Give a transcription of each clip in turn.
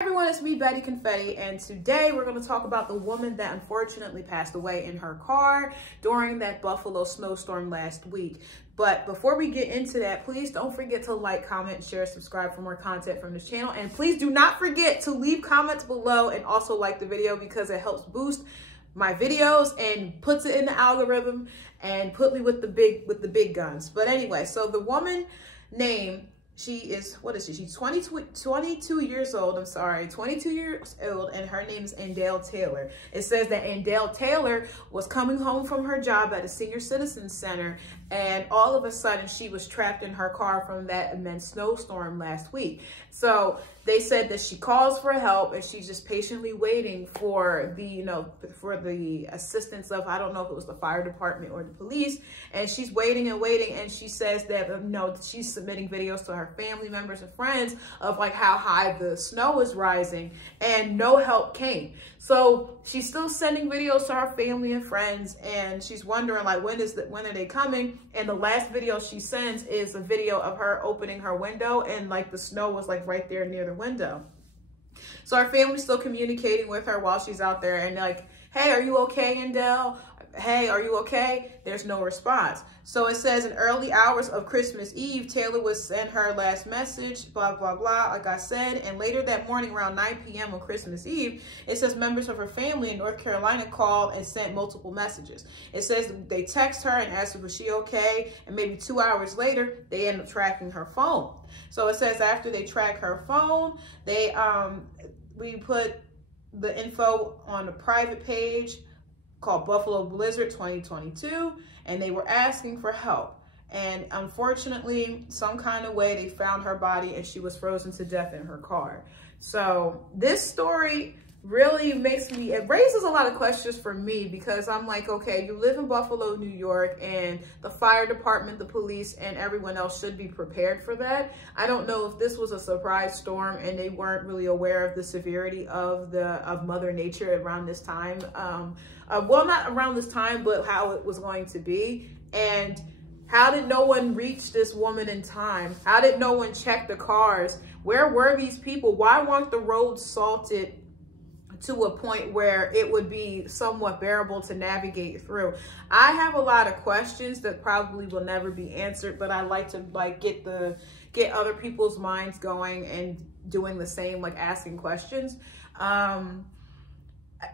Everyone, it's me, Betty Confetti, and today we're going to talk about the woman that unfortunately passed away in her car during that Buffalo snowstorm last week. But before we get into that, please don't forget to like, comment, share, subscribe for more content from this channel. And please do not forget to leave comments below and also like the video because it helps boost my videos and puts it in the algorithm and put me with the big guns. But anyway, so the woman name, she's 22 years old, 22 years old, and her name is Andell Taylor. It says that Andell Taylor was coming home from her job at a senior citizen center, and all of a sudden she was trapped in her car from that immense snowstorm last week. So they said that she calls for help and she's just patiently waiting for the assistance of, I don't know if it was the fire department or the police, and she's waiting and waiting, and she says that she's submitting videos to her family members and friends of like how high the snow is rising, and no help came. So she's still sending videos to her family and friends, and she's wondering like when are they coming? And the last video she sends is a video of her opening her window, and like the snow was like right there near the window. So her family's still communicating with her while she's out there, and like, hey, are you okay, Andell? Hey, are you okay? There's no response. So it says in early hours of Christmas Eve, Taylor was sent her last message, blah, blah, blah, like I said. And later that morning around 9 p.m. on Christmas Eve, it says members of her family in North Carolina called and sent multiple messages. It says they text her and asked her, was she okay? And maybe 2 hours later, they end up tracking her phone. So it says after they track her phone, we put the info on a private page called Buffalo Blizzard 2022, and they were asking for help. And unfortunately, some kind of way they found her body and she was frozen to death in her car. So this story really it raises a lot of questions for me, because I'm like, okay, you live in Buffalo, New York, and the fire department, the police, and everyone else should be prepared for that. I don't know if this was a surprise storm and they weren't really aware of the severity of Mother Nature around this time. Well, not around this time, but how it was going to be. And how did no one reach this woman in time? How did no one check the cars? Where were these people? Why weren't the roads salted to a point where it would be somewhat bearable to navigate through? I have a lot of questions that probably will never be answered, but I like to get other people's minds going and doing the same, like asking questions.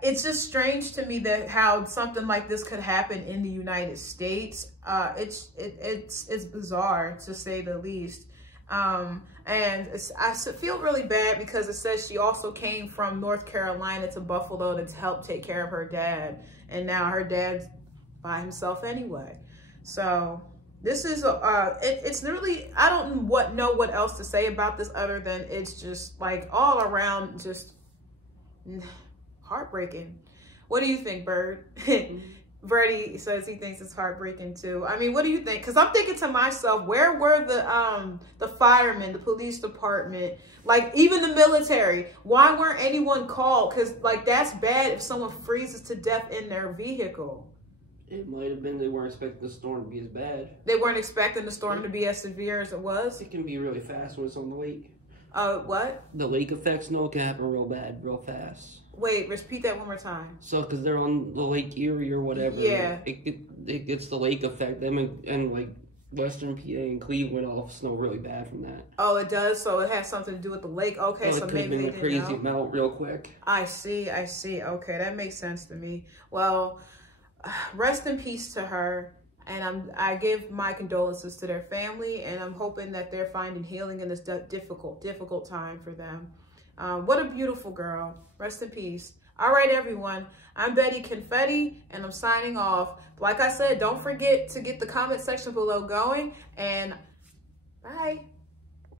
It's just strange to me that how something like this could happen in the United States. It's bizarre, to say the least. And I feel really bad because it says she also came from North Carolina to Buffalo to help take care of her dad, and now her dad's by himself anyway. So this is it's really, I don't know what else to say about this other than it's just like all around just heartbreaking. What do you think, Bird? Birdie says he thinks it's heartbreaking too. I mean, what do you think? Because I'm thinking to myself, where were the firemen, the police department, like even the military? Why weren't anyone called? Because like that's bad if someone freezes to death in their vehicle. It might have been they weren't expecting the storm to be as bad. They weren't expecting the storm to be as severe as it was? It can be really fast when it's on the lake. What? The lake effect snow can happen real bad, real fast. Wait, repeat that one more time. So, because they're on the Lake Erie or whatever. Yeah. It gets the lake effect. Them and like Western PA and Cleveland all snow really bad from that. Oh, it does? So it has something to do with the lake? Okay, so maybe they didn't know. Crazy amount real quick. I see. Okay, that makes sense to me. Well, rest in peace to her. And I give my condolences to their family, and I'm hoping that they're finding healing in this difficult time for them. What a beautiful girl. Rest in peace. All right, everyone. I'm Betty Confetti, and I'm signing off. Like I said, don't forget to get the comment section below going, and bye.